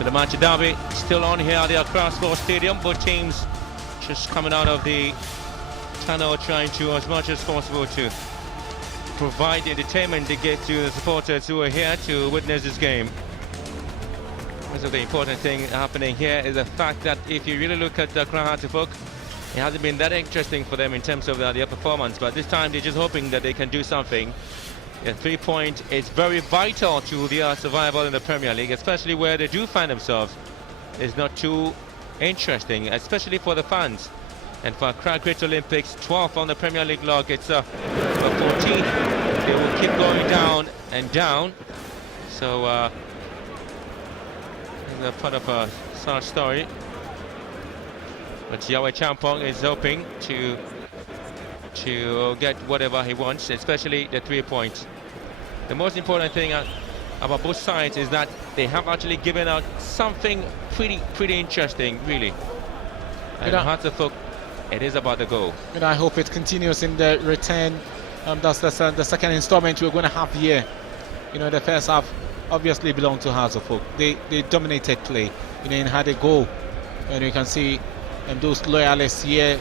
So the match derby still on here at the Accra Sports Stadium. Both teams just coming out of the tunnel, trying to, as much as possible, to provide the entertainment to get to the supporters who are here to witness this game. So the important thing happening here is the fact that if you really look at the Accra Hearts of Oak, it hasn't been that interesting for them in terms of their performance, but this time they're just hoping that they can do something. A 3-point is very vital to their survival in the Premier League, especially where they do find themselves. It's not too interesting, especially for the fans. And for Accra Great Olympics, 12th on the Premier League log, it's a 14th. They will keep going down and down. So it's a part of a sad story. But Yahweh Champong is hoping to get whatever he wants, especially the 3 points. The most important thing about both sides is that they have actually given out something pretty interesting, really. And Hearts of Oak, it is about the goal. And I hope it continues in the return. That's the second installment we're going to have here. The first half obviously belonged to Hearts of Oak. They dominated play, and had a goal. And you can see those loyalists here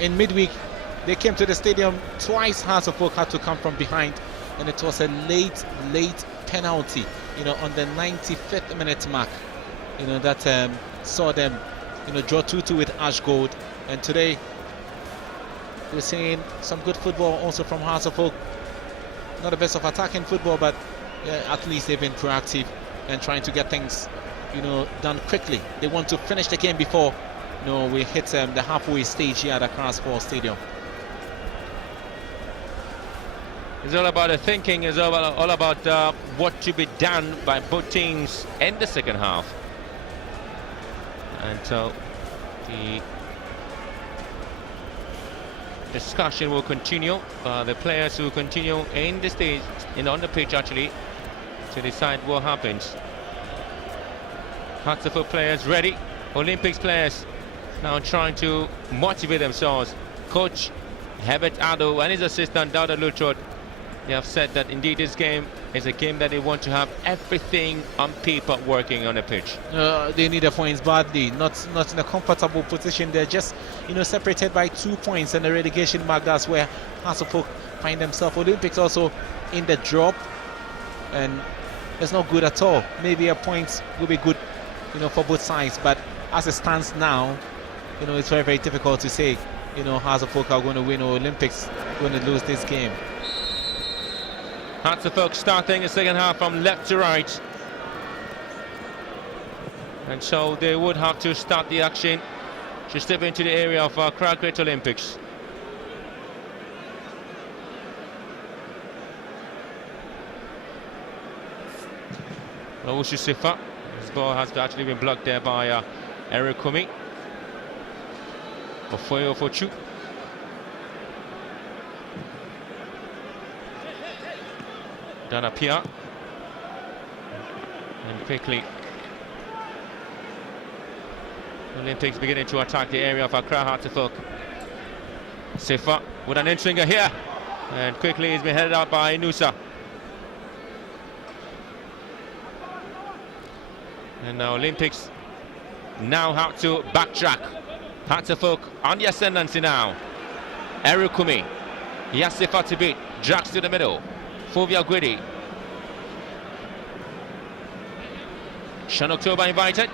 in midweek. They came to the stadium twice. Hearts of Oak had to come from behind, and it was a late penalty, on the 95th minute mark, that saw them, draw 2-2 with Ash Gold. And today we're seeing some good football also from Hearts of Oak. Not the best of attacking football, but at least they've been proactive and trying to get things, done quickly. They want to finish the game before, we hit the halfway stage here at Accra Sports Stadium. It's all about the thinking. It's all about what to be done by both teams in the second half. And so the discussion will continue. The players will continue in the stage, on the pitch actually, to decide what happens. Hearts of Oak players ready. Olympics players now trying to motivate themselves. Coach Herbert Addo and his assistant Dada Lutrod, they have said that indeed this game is a game that they want to have everything on paper working on the pitch. They need the points badly, not in a comfortable position. They're just separated by 2 points and the relegation mark. That's where Hearts of Oak find themselves. Olympics also in the drop, and it's not good at all. Maybe a point will be good for both sides, but as it stands now, it's very difficult to say Hearts of Oak are going to win or Olympics going to lose this game. Hearts of Oak starting the second half from left to right, and so they would have to start the action to step into the area of Accra Great Olympics. Owusu Sifa, his ball has actually been blocked there by Eric Kumi. Ofoyo Fochu. Dana Pia, and quickly Olympics beginning to attack the area of Accra Hearts of Oak. Sifa with an in-swinger here, and quickly he's been headed out by Nusa. And now Olympics now have to backtrack. Hearts of Oak on the ascendancy now. Eric Kumi, Sifa to beat, drags to the middle. Fovia Gwidi. Sean October invited.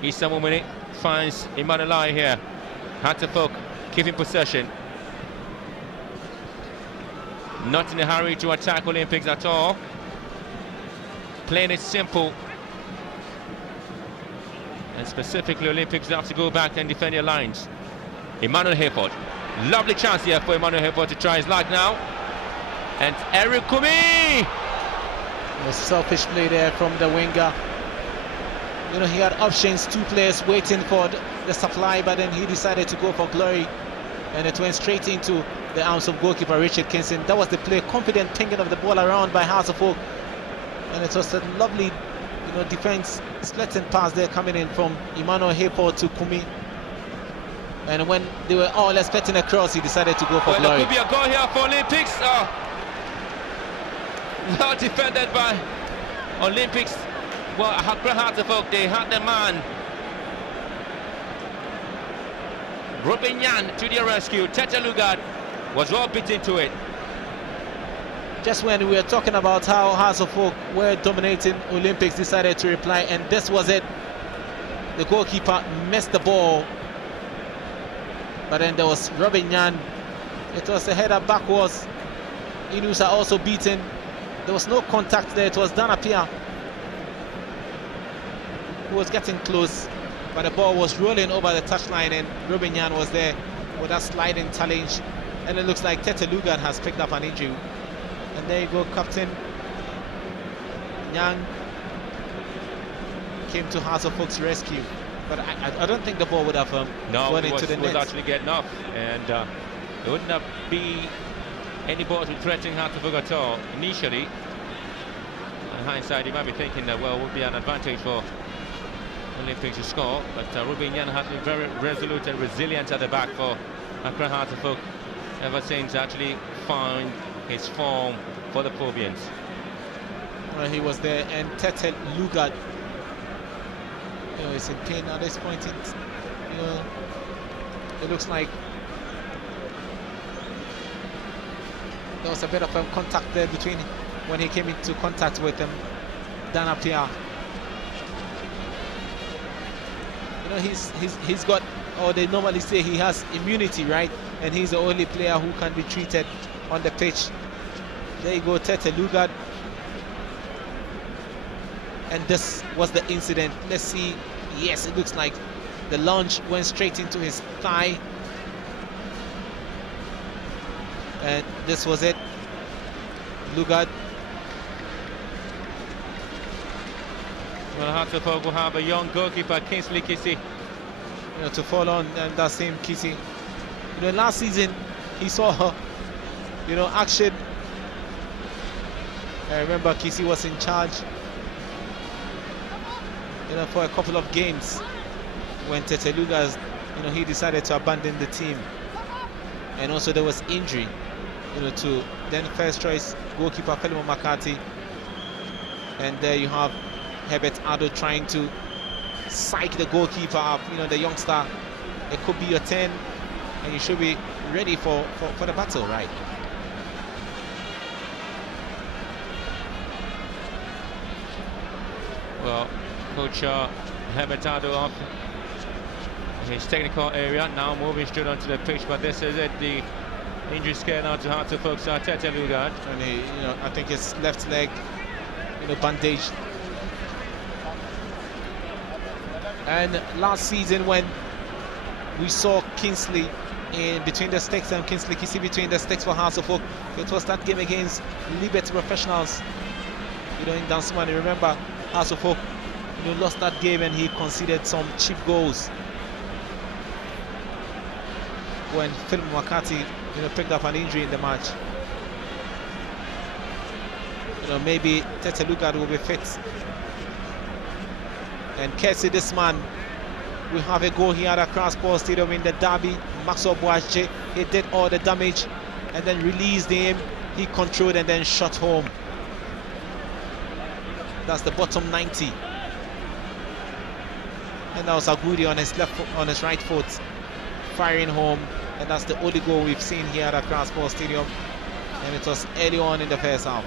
Issah Mumuni finds Emmanuel here. Hearts of Oak keeping possession. Not in a hurry to attack Olympics at all. Playing it simple. And specifically Olympics have to go back and defend their lines. Emmanuel Hayford. Lovely chance here for Emmanuel Hayford to try his luck now. And Eric Kumi! A selfish play there from the winger. He had options, 2 players waiting for the supply, but then he decided to go for glory. And it went straight into the arms of goalkeeper Richard Kingston. That was the play, confident pinging of the ball around by Hearts of Oak. And it was a lovely, defense, splitting pass there coming in from Emmanuel Hayford to Kumi. And when they were all expecting a cross, he decided to go for glory. There could be a goal here for Olympics. Well defended by Olympics, well, Accra Hearts of Oak, they had the man. Robin Yan to the rescue. Tete Lugard was well beaten to it. Just when we were talking about how Hearts of Oak were dominating, Olympics decided to reply, and this was it. The goalkeeper missed the ball, but then there was Robin Yan. It was a header backwards. Inusa also beaten. There was no contact there. It was Danapia who was getting close, but the ball was rolling over the touchline, and Robin Yan was there with that sliding challenge. And it looks like Tete Lugard has picked up an injury. And there you go, Captain Yang came to Hearts of Oak's rescue. But I don't think the ball would have gone into the net. No, it was actually getting off, and there wouldn't have been any balls with threatening Hearts of Oak at all initially. In hindsight, you might be thinking that, well, it would be an advantage for Olympics to score, but Ruben Yan has been very resolute and resilient at the back for Accra Hearts of Oak ever since actually found his form for the Provians. Well, he was there, and Tete Lugard, you know, is in pain at this point. You know, it looks like there was a bit of a contact there between when he came into contact with Danapia. You know, he's got, or they normally say he has immunity, right? And he's the only player who can be treated on the pitch. There you go, Tete Lugard. And this was the incident. Let's see. Yes, it looks like the lunge went straight into his thigh. And this was it. Lugard. Well, Hearts of Oak will have a young goalkeeper, Kingsley Kissy. You know, to fall on that same Kissy. You know, last season he saw, you know, action. I remember Kissy was in charge, you know, for a couple of games when Tete Lugard, you know, he decided to abandon the team, and also there was injury, you know, to then first choice goalkeeper Philemon McCarthy, and there you have Herbert Addo trying to psych the goalkeeper up. You know, the youngster, it could be your 10, and you should be ready for the battle, right? Well, Coach Herbert Addo off his technical area, now moving straight onto the pitch, but this is it, the injury scare now to Hearts of Oak, Tete Lugard. And he, you know, I think his left leg, you know, bandaged. And last season when we saw Kingsley in between the sticks and Kingsley Kissy between the sticks for Hearts of Oak, it was that game against Liberty Professionals, you know, in Dansumani. Remember, Hearts of Oak, you know, lost that game and he conceded some cheap goals when Philemon McCarthy, you know, picked up an injury in the match. You know, maybe Tete Lugard will be fit. And Kessie, this man, we have a goal here at Accra Sports Stadium in the derby. Maxwell Boache, he did all the damage and then released him. He controlled and then shot home. That's the bottom 90. And that was Agudi on his left foot, on his right foot, firing home. And that's the only goal we've seen here at Accra Sports Stadium. And it was early on in the first half.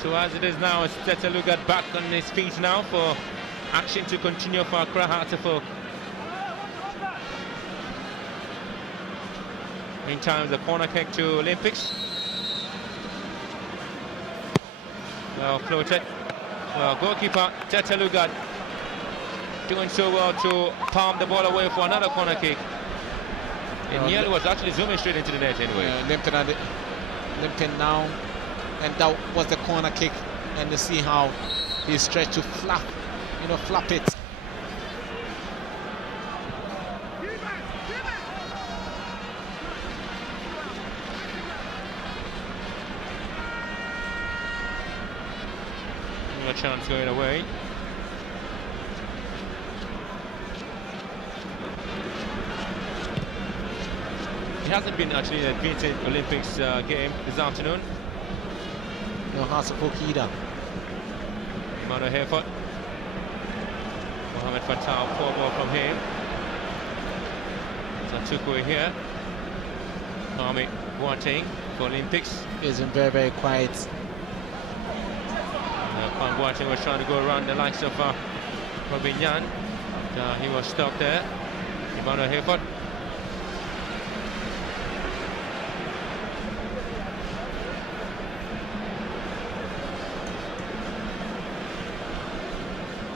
So as it is now, it's Tete Lugard back on his feet now for action to continue for Accra Hearts of Oak. Meantime, the corner kick to Olympics. Well floated. Well, goalkeeper Tete Lugard doing so well to palm the ball away for another corner kick. And nearly was actually zooming straight into the net anyway. Limping now. And that was the corner kick, and you see how he stretched to flap, you know, flap it. No chance going away. He hasn't been actually in a beaten Olympics game this afternoon. No Hearts of Oak either. Emmanuel Hayford. Mohamed Fattah, 4 ball from him. Zatukwe here. Kwame Boateng for Olympics. He's been very, very quiet. Kwame Boateng was trying to go around the likes of Robin Yan. He was stopped there. Emmanuel Hayford.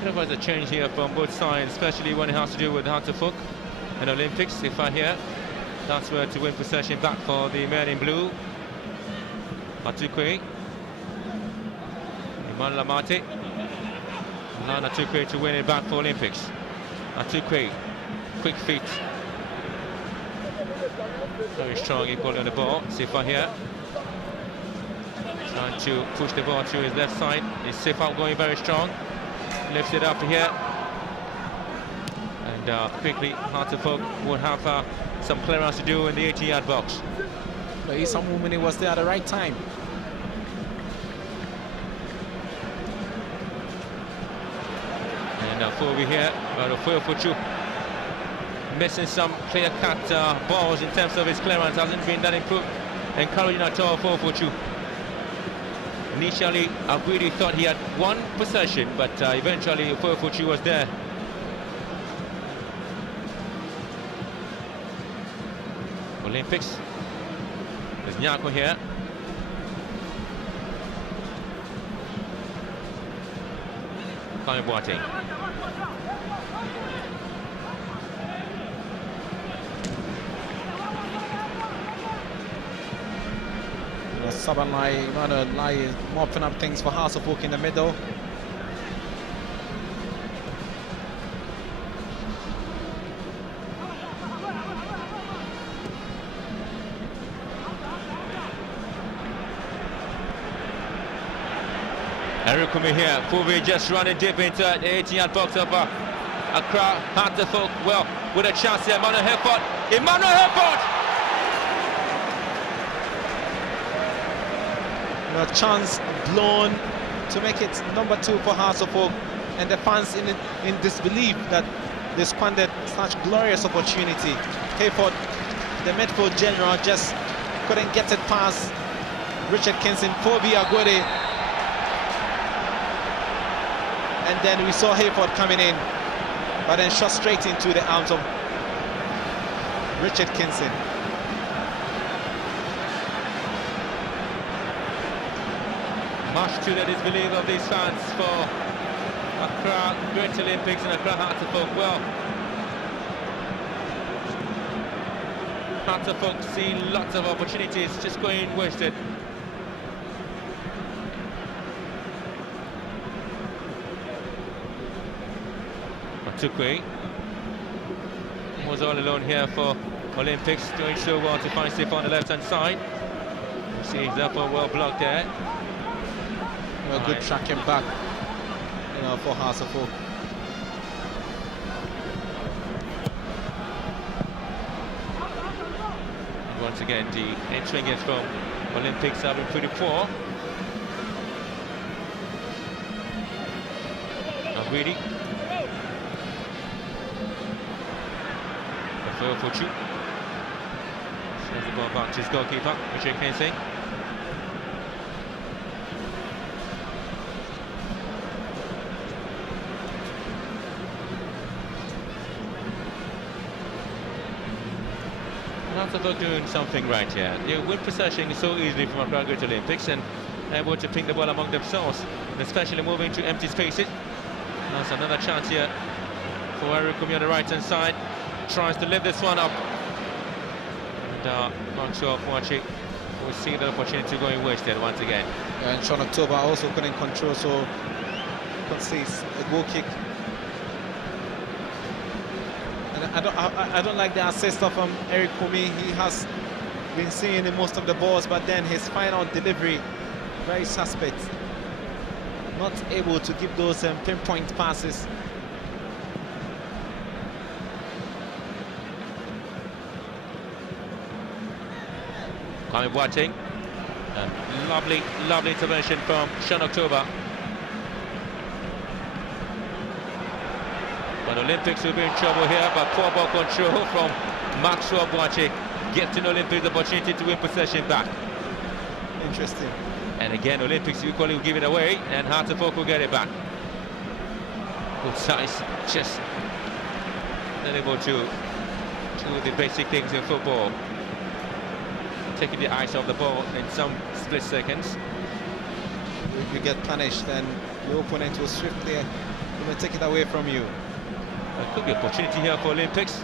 There was a change here from both sides, especially when it has to do with Hearts of Oak and Olympics. If I hear, that's where to win possession back for the men in blue. Atukwe. Iman Lamate. And Atukwe to win it back for Olympics. Atukwe, quick feet. Very strong equally on the ball. Sifa here. Trying to push the ball to his left side. Is Sifa going very strong. Lifts it up here. And quickly, Hearts of Oak would have some clearance to do in the 80-yard box. But Issah Mumuni was there at the right time. And Fobi here, Fuchu missing some clear-cut balls in terms of his clearance. Hasn't been that encouraging at all for Fuchu. Initially, Aguidi thought he had one possession, but eventually Fuchu was there. Olympics. There's Nyako here. Kwame Boateng. Sabanlai, Emmanuel Lai is mopping up things for Hearts of Oak in the middle. Erikumi here, Fubi just running deep into the 18-yard box of Accra. Hearts of Oak, well, with a chance here, Emmanuel Hayford. Emmanuel Hayford! A chance blown to make it number 2 for Hearts of Oak, and the fans in disbelief that they squandered such glorious opportunity. Hayford, the midfield general, just couldn't get it past Richard Kinson, Fobi Agwede, and then we saw Hayford coming in, but then shot straight into the arms of Richard Kinson. Much to the disbelief of these fans for Accra Great Olympics and Accra Hearts of Oak. Well, Hearts of Oak seeing lots of opportunities just going wasted. Atukwe was all alone here for Olympics, doing so well to find safe on the left-hand side. See, he's therefore well blocked there. A good tracking back, for Hearts of Oak. Once again, the entering is from Olympics have been pretty poor. Aguidi. Rafael Fuchu. Sends the ball back to his goalkeeper, Richard Kinson. Hearts of Oak doing something right here. They win possession so easily from Accra Great Olympics and able to ping the ball among themselves, and especially moving to empty spaces. That's another chance here for Erikumi on the right-hand side. Tries to lift this one up. And not sure if Mwachi will see the opportunity going wasted once again. Yeah, and Sean October also couldn't control, so concedes a goal kick. And I don't like the assist of Eric Kumi. He has been seeing in most of the balls, but then his final delivery, very suspect. Not able to give those pinpoint passes. Kwame Boateng, And lovely, lovely intervention from Sean October. But Olympics will be in trouble here, but poor ball control from Maxwell Boache, getting Olympics the opportunity to win possession back. Interesting. And again, Olympics equally will give it away, and Hearts of Oak will get it back. Good size, just unable to do the basic things in football. Taking the eyes off the ball in some split seconds. If you get punished, then your opponent will swiftly take it away from you. There could be opportunity here for Olympics.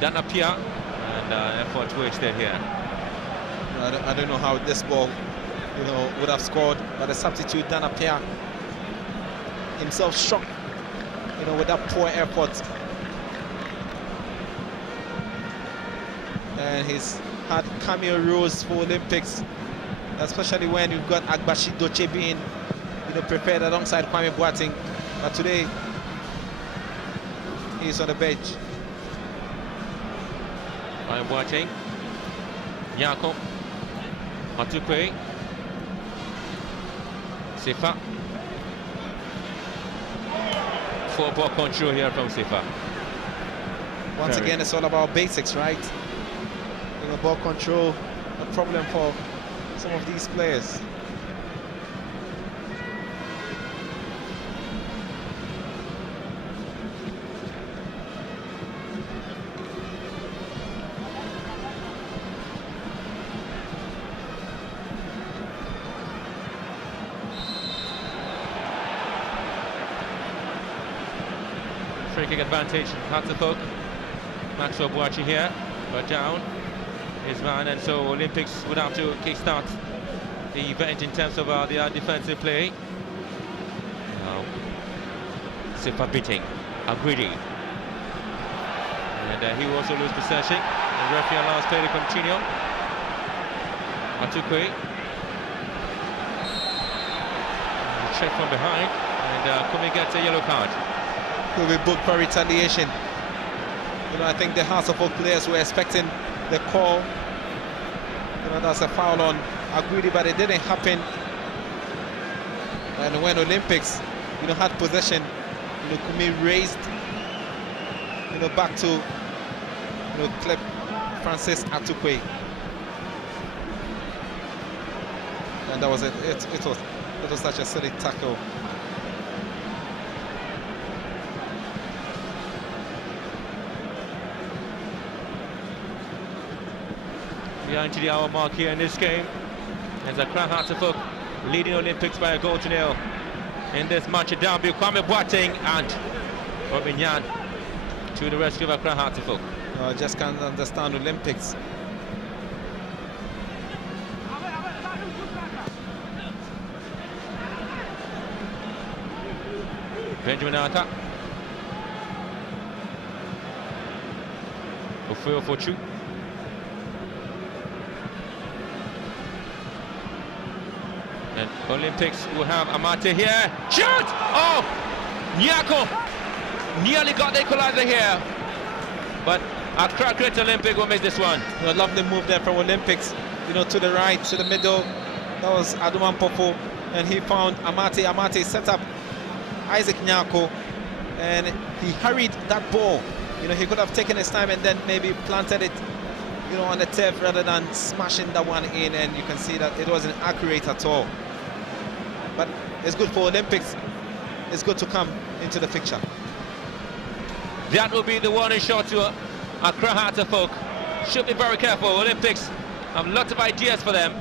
Dana Pia, and effort wasted here. I don't know how this ball, would have scored, but the substitute Dana Pia himself shocked, with that poor effort. And he's had cameo roles for Olympics, especially when you've got Agbashi Doche being, prepared alongside Kwame Boateng. But today, he's on the bench. Kwame Boateng, Nyako, Matukwe, Sefa. Full ball control here from Sefa. Once again, it's all about basics, right? Ball control, a problem for some of these players. Free kick advantage, Hearts of Oak. Maxwell Boache here, but down his man, and so Olympics would have to kickstart the event in terms of their defensive play. Now, Sefa beating Agwidi, and he will also lose possession. The referee allows play to continue. Matukwe, check from behind, and Kumi gets a yellow card. Will be booked for retaliation. I think the House of Oak players were expecting the call. That's a foul on Agwidi, but it didn't happen. And when Olympics, had possession, Kumi raised, back to, clip Francis Atukwe. And that was it. It was such a silly tackle. Behind the hour mark here in this game, as Accra Hearts of Oak leading Olympics by a 1-0 in this match of derby. Kwame Boateng and Robin Yan to the rescue of Accra Hearts of Oak. I just can't understand Olympics. Benjamin Arthur. Ofuo Fortu. And Olympics will have Amate here. Shoot! Oh! Nyako nearly got the equalizer here. But Accra Great Olympic will miss this one. A lovely move there from Olympics, to the right, to the middle. That was Aduman Popo, and he found Amate. Amate set up Isaac Nyako, and he hurried that ball. He could have taken his time and then maybe planted it, on the turf rather than smashing that one in, and you can see that it wasn't accurate at all. But it's good for Olympics. It's good to come into the fixture. That will be the warning shot to Accra Hearts of Oak. Should be very careful. Olympics have lots of ideas for them.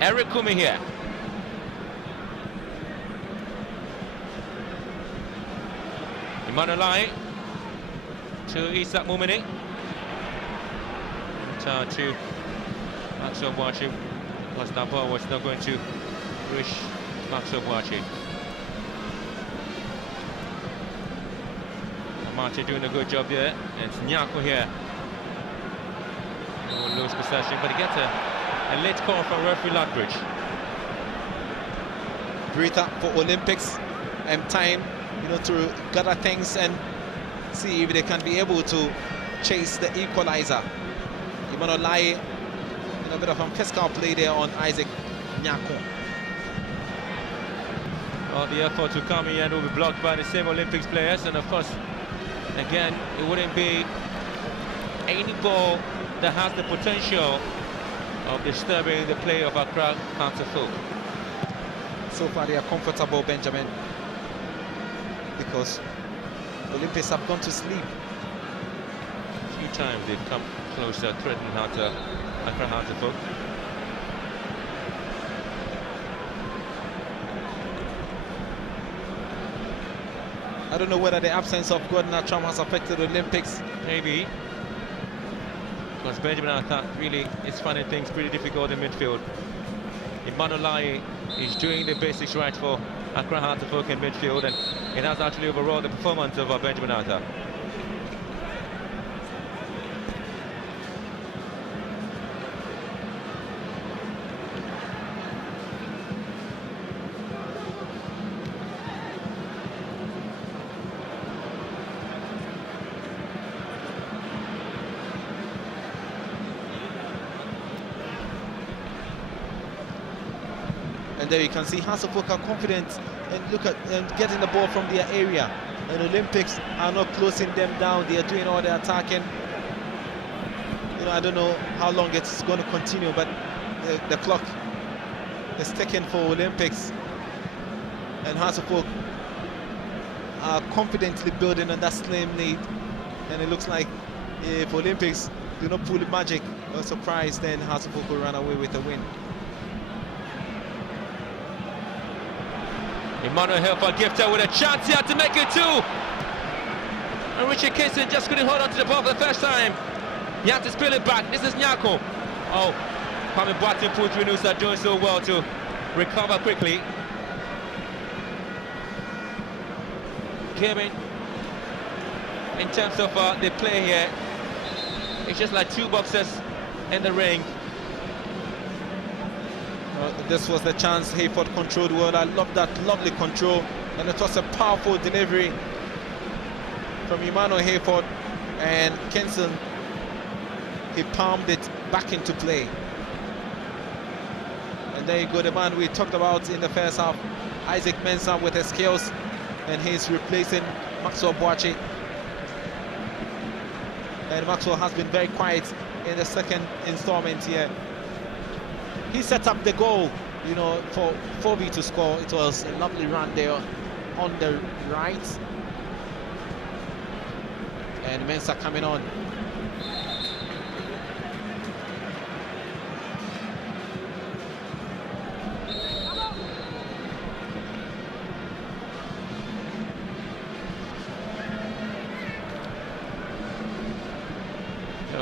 Eric Kumi here. Imanolai to Issah Mumuni. To Maxwell Boache. Plus that ball was not going to reach Maxwell Boache. Amate doing a good job there. And it's Nyako here. Will lose possession, but he gets a late call from referee Lutbridge. Breather for Olympics and time, to gather things and see if they can be able to chase the equalizer. Imanolai, a bit of a physical play there on Isaac Nyako. Well, the effort to come in will be blocked by the same Olympics players, and of course, again, it wouldn't be any ball that has the potential of disturbing the play of Accra Counterfoot. So far they are comfortable, Benjamin, because Olympics have gone to sleep. A few times they've come closer, threatening Accra Counterfoot. I don't know whether the absence of Gordon Atram has affected the Olympics. Maybe. Because Benjamin Arthur really is finding things pretty difficult in midfield. Emmanuel Lai is doing the basics right for Accra Counterfoot in midfield, and it has actually overall the performance of Benjamin Arthur. And there you can see Hasselhoff are confident and look at getting the ball from their area. And Olympics are not closing them down. They are doing all the attacking. You know, I don't know how long it's going to continue, but the clock is ticking for Olympics. And Hasselhoff are confidently building on that slim lead. And it looks like if Olympics do not pull the magic or surprise, then Hasselhoff will run away with the win. Emmanuel Helfer Gifter with a chance here to make it two. And Richard Kingston just couldn't hold on to the ball for the first time. He had to spill it back. This is Nyako. Oh, Kwame Boateng Putrinusa are doing so well to recover quickly. Kevin, in terms of the play here, it's just like two boxers in the ring. This was the chance Hayford controlled well. I love that lovely control, and it was a powerful delivery from Emmanuel Hayford, and Kenson, he palmed it back into play. And there you go, the man we talked about in the first half, Isaac Mensah with his skills, and he's replacing Maxwell Boakye. And Maxwell has been very quiet in the second installment here. He set up the goal, you know, for 4B to score. It was a lovely run there on the right. And Mensah coming on.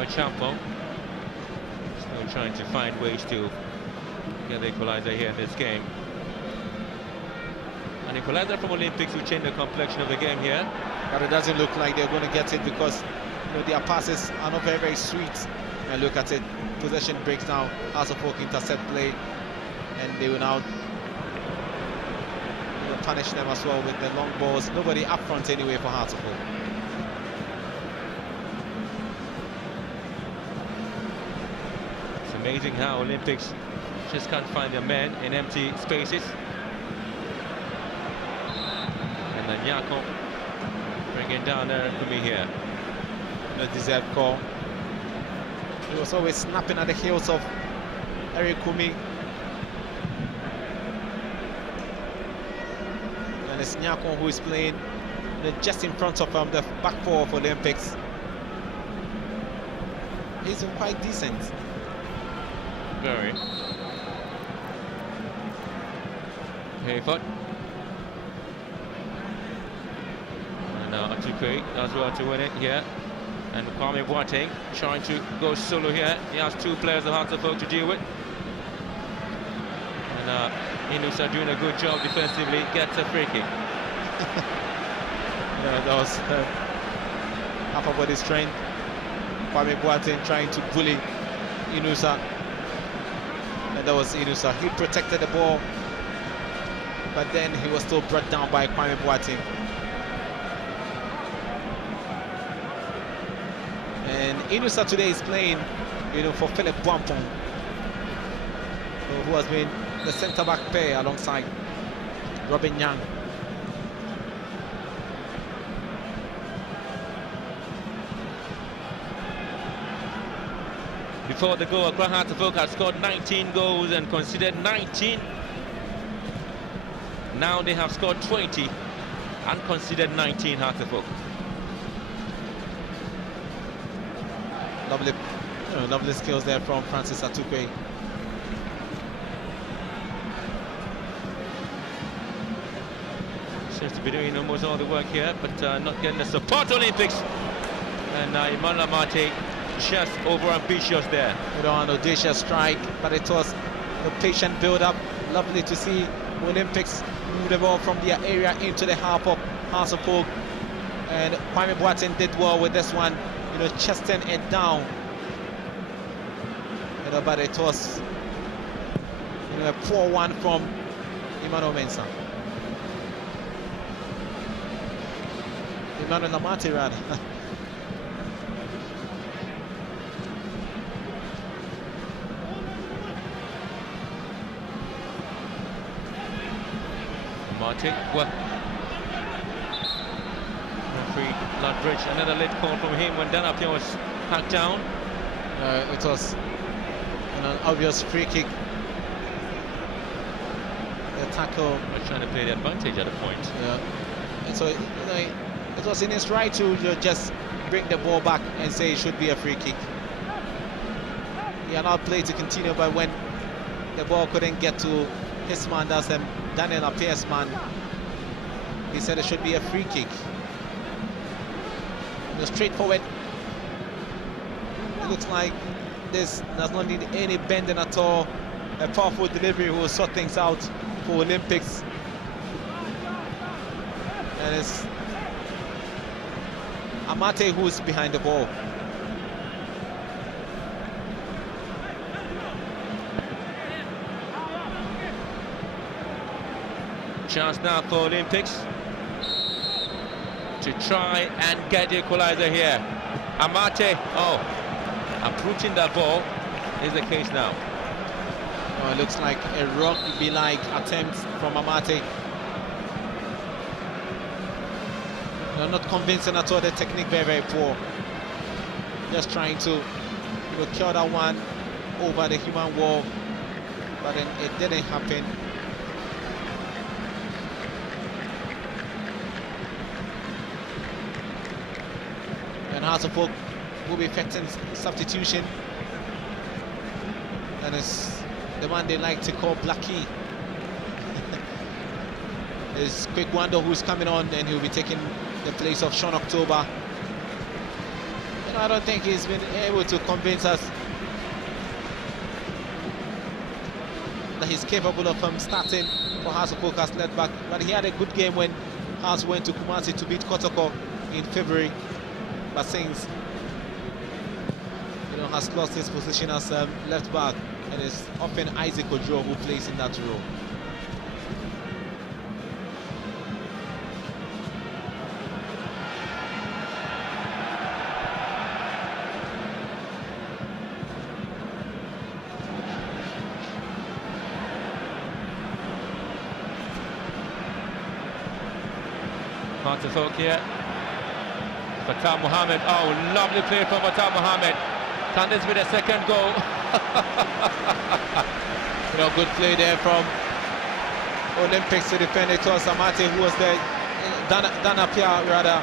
Champo still trying to find ways to get the equalizer here in this game. An equalizer from Olympics will change the complexion of the game here. But it doesn't look like they're going to get it because, you know, their passes are not very, very sweet. And look at it, possession breaks down, Hasselhoff intercept play, and they will now punish them as well with the long balls. Nobody up front anyway for Hasselhoff. It's amazing how Olympics just can't find their men in empty spaces. And then Nyako bringing down Eric Kumi here. No deserved call. He was always snapping at the heels of Eric Kumi. And it's Nyako who is playing just in front of the back four of Olympics. He's been quite decent. Very. Hayford. And now Atukwe does well to win it here. And Kwame Boateng trying to go solo here. He has two players of Hasselhoff to deal with. And Inusa doing a good job defensively, gets a free kick. Yeah, that was upper body strength. Kwame Boateng trying to bully Inusa. And that was Inusa. He protected the ball, but then he was still brought down by Kwame Boateng. And Inusa today is playing, you know, for Philip Bwampong. who has been the centre-back pair alongside Robin Yang. Before the goal, Accra Hearts of Oak had scored 19 goals and conceded 19. Now they have scored 20 and conceded 19, Hearts of Oak. Lovely skills there from Francis Atukwe. Seems to be doing almost all the work here, but not getting the support. Olympics. And Emmanuel Amate just over-ambitious there. An audacious strike, but it was a patient build-up. Lovely to see Olympics move the ball from their area into the half of Hearts of Oak. And Kwame Boateng did well with this one, chesting it down. But it was a poor one from Emmanuel Mensah. Emmanuel Amate, rather. Martin, well, referee Ludbridge, another late call from him when Danapia was hacked down. It was an obvious free kick. The tackle. We're trying to play the advantage at a point. Yeah. And so it was in his right to just bring the ball back and say it should be a free kick. He allowed play to continue, but when the ball couldn't get to his man, that's Daniel Appiah's man, he said it should be a free kick. Straightforward. It looks like this does not need any bending at all. A powerful delivery will sort things out for Olympics. And it's Amate who's behind the ball. Chance now for Olympics to try and get the equalizer here. Amate, approaching that ball is the case now. It looks like a rugby-like attempt from Amate. Not convincing at all. The technique very, very poor. Just trying to kill that one over the human wall, but then it didn't happen. And Hearts of Oak will be effecting substitution, and it's the man they like to call Blackie. It's Quick Wando who's coming on, and he'll be taking the place of Sean October. I don't think he's been able to convince us that he's capable of starting for Hearts of Oak as left back, but he had a good game when Hearts went to Kumasi to beat Kotoko in February. But since has lost his position as left back, and it's often Isaac Ojo who plays in that role. Hearts of Oak here. Fatah Mohammed, lovely play from Fatah Mohammed. Can this be the second goal? Good play there from Olympics to defend it. Was Amate who was there. Dan Appiah rather.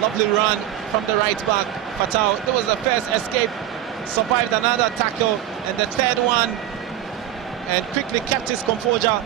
Lovely run from the right back. Fatah, there was the first escape, survived another tackle, and the third one, and quickly kept his composure